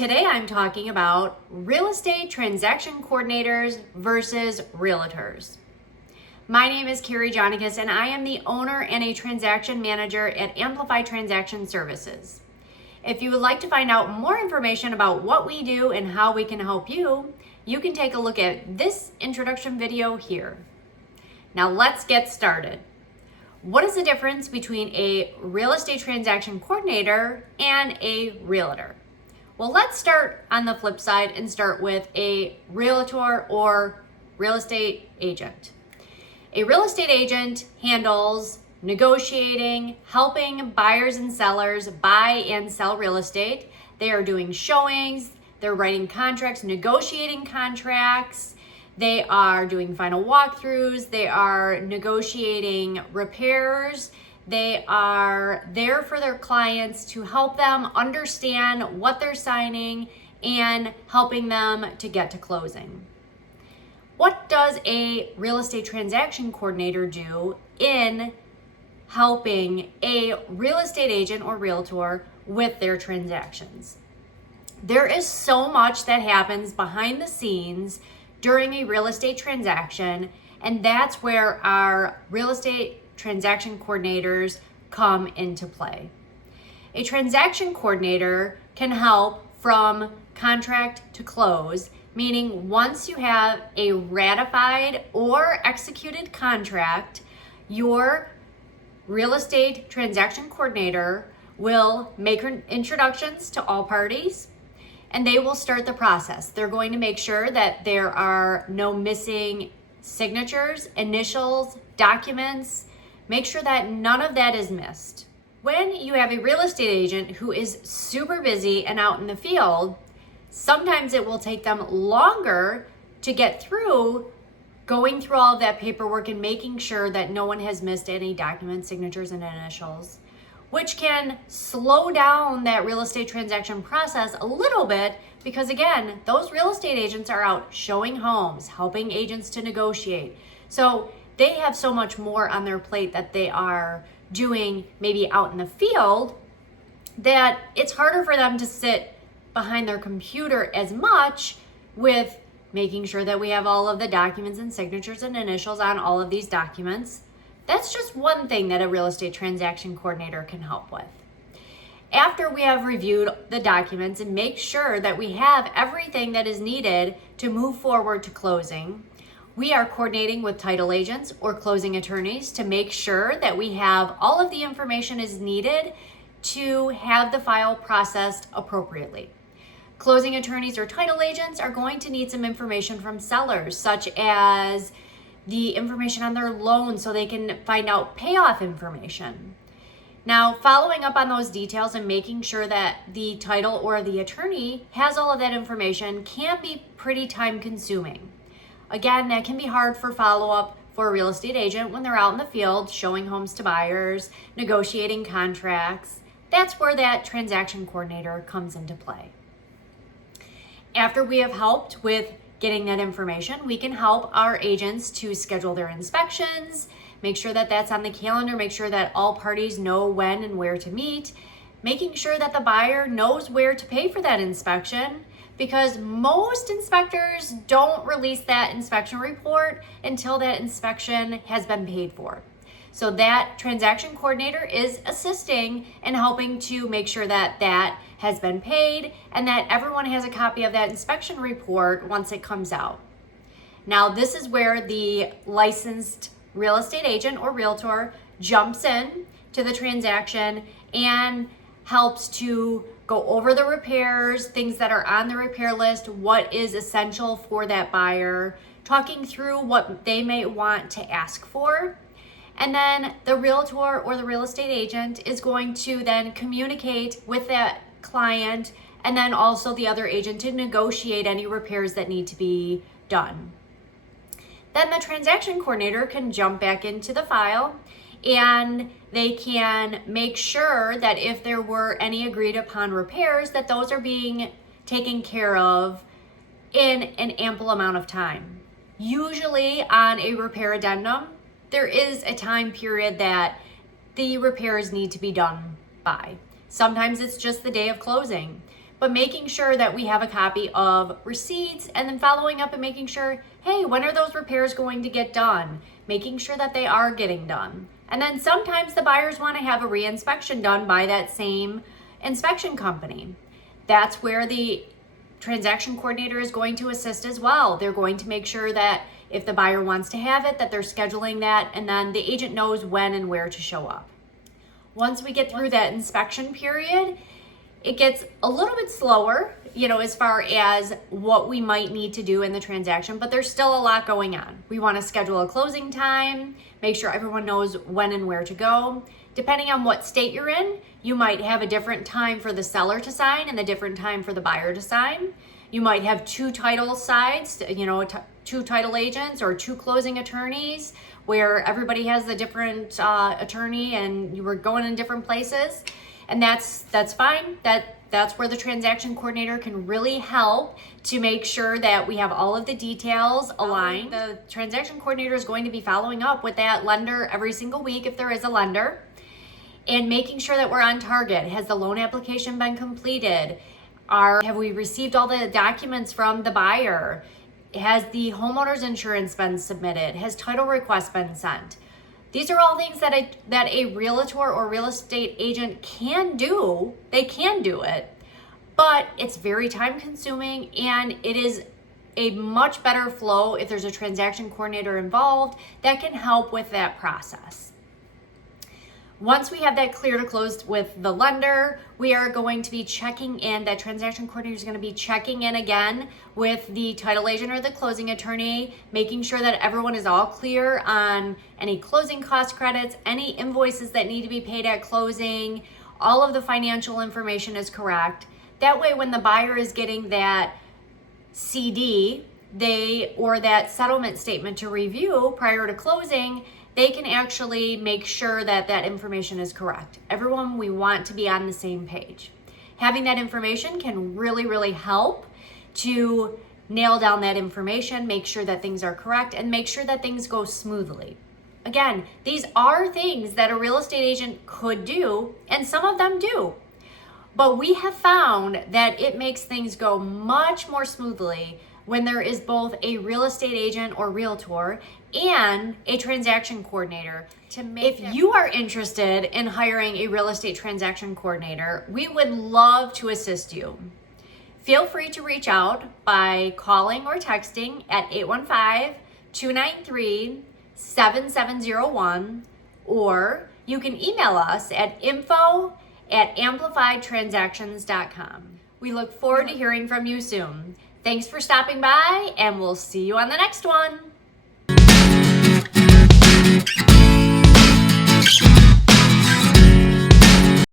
Today I'm talking about real estate transaction coordinators versus realtors. My name is Carrie Jonicus and I am the owner and a transaction manager at Amplified Transaction Services. If you would like to find out more information about what we do and how we can help you, you can take a look at this introduction video here. Now let's get started. What is the difference between a real estate transaction coordinator and a realtor? Well, let's start on the flip side and start with a realtor or real estate agent. A real estate agent handles negotiating, helping buyers and sellers buy and sell real estate. They are doing showings, they're writing contracts, negotiating contracts, they are doing final walkthroughs, they are negotiating repairs. They are there for their clients to help them understand what they're signing and helping them to get to closing. What does a real estate transaction coordinator do in helping a real estate agent or realtor with their transactions? There is so much that happens behind the scenes during a real estate transaction, and that's where our real estate transaction coordinators come into play. A transaction coordinator can help from contract to close, meaning once you have a ratified or executed contract, your real estate transaction coordinator will make introductions to all parties and they will start the process. They're going to make sure that there are no missing signatures, initials, documents. Make sure that none of that is missed. When you have a real estate agent who is super busy and out in the field, sometimes it will take them longer to get through going through all of that paperwork and making sure that no one has missed any documents, signatures, and initials, which can slow down that real estate transaction process a little bit because, again, those real estate agents are out showing homes, helping agents to negotiate. So they have so much more on their plate that they are doing maybe out in the field that it's harder for them to sit behind their computer as much with making sure that we have all of the documents and signatures and initials on all of these documents. That's just one thing that a real estate transaction coordinator can help with. After we have reviewed the documents and make sure that we have everything that is needed to move forward to closing, we are coordinating with title agents or closing attorneys to make sure that we have all of the information is needed to have the file processed appropriately. Closing attorneys or title agents are going to need some information from sellers, such as the information on their loan so they can find out payoff information. Now, following up on those details and making sure that the title or the attorney has all of that information can be pretty time consuming. Again, that can be hard for follow-up for a real estate agent when they're out in the field showing homes to buyers, negotiating contracts. That's where that transaction coordinator comes into play. After we have helped with getting that information, we can help our agents to schedule their inspections, make sure that that's on the calendar, make sure that all parties know when and where to meet, making sure that the buyer knows where to pay for that inspection, because most inspectors don't release that inspection report until that inspection has been paid for. So that transaction coordinator is assisting and helping to make sure that that has been paid and that everyone has a copy of that inspection report once it comes out. Now, this is where the licensed real estate agent or realtor jumps in to the transaction and helps to go over the repairs, things that are on the repair list, what is essential for that buyer, talking through what they may want to ask for. And then the realtor or the real estate agent is going to then communicate with that client and then also the other agent to negotiate any repairs that need to be done. Then the transaction coordinator can jump back into the file and they can make sure that if there were any agreed upon repairs, that those are being taken care of in an ample amount of time. Usually on a repair addendum, there is a time period that the repairs need to be done by. Sometimes it's just the day of closing. but making sure that we have a copy of receipts and then following up and making sure, hey, when are those repairs going to get done? Making sure that they are getting done. And then sometimes the buyers want to have a re-inspection done by that same inspection company. That's where the transaction coordinator is going to assist as well. They're going to make sure that if the buyer wants to have it, that they're scheduling that, and then the agent knows when and where to show up. Once we get through that inspection period, it gets a little bit slower, as far as what we might need to do in the transaction, but there's still a lot going on. We want to schedule a closing time, make sure everyone knows when and where to go. Depending on what state you're in, you might have a different time for the seller to sign and a different time for the buyer to sign. You might have two title sides, two title agents or two closing attorneys where everybody has a different attorney and you were going in different places. And that's fine. That's where the transaction coordinator can really help to make sure that we have all of the details aligned. The transaction coordinator is going to be following up with that lender every single week if there is a lender, and making sure that we're on target. Has the loan application been completed? Have we received all the documents from the buyer? Has the homeowner's insurance been submitted? Has title requests been sent? These are all things that a realtor or real estate agent can do. They can do it, but it's very time consuming, and it is a much better flow if there's a transaction coordinator involved that can help with that process. Once we have that clear to close with the lender, we are going to be checking in. That transaction coordinator is going to be checking in again with the title agent or the closing attorney, making sure that everyone is all clear on any closing cost credits, any invoices that need to be paid at closing, all of the financial information is correct. That way, when the buyer is getting that CD, or that settlement statement to review prior to closing, they can actually make sure that that information is correct. Everyone, we want to be on the same page. Having that information can really, really help to nail down that information, make sure that things are correct, and make sure that things go smoothly. Again, these are things that a real estate agent could do, and some of them do. But we have found that it makes things go much more smoothly when there is both a real estate agent or realtor and a transaction coordinator. If you are interested in hiring a real estate transaction coordinator, we would love to assist you. Feel free to reach out by calling or texting at 815-293-7701, or you can email us at info@amplifiedtransactions.com. We look forward to hearing from you soon. Thanks for stopping by, and we'll see you on the next one.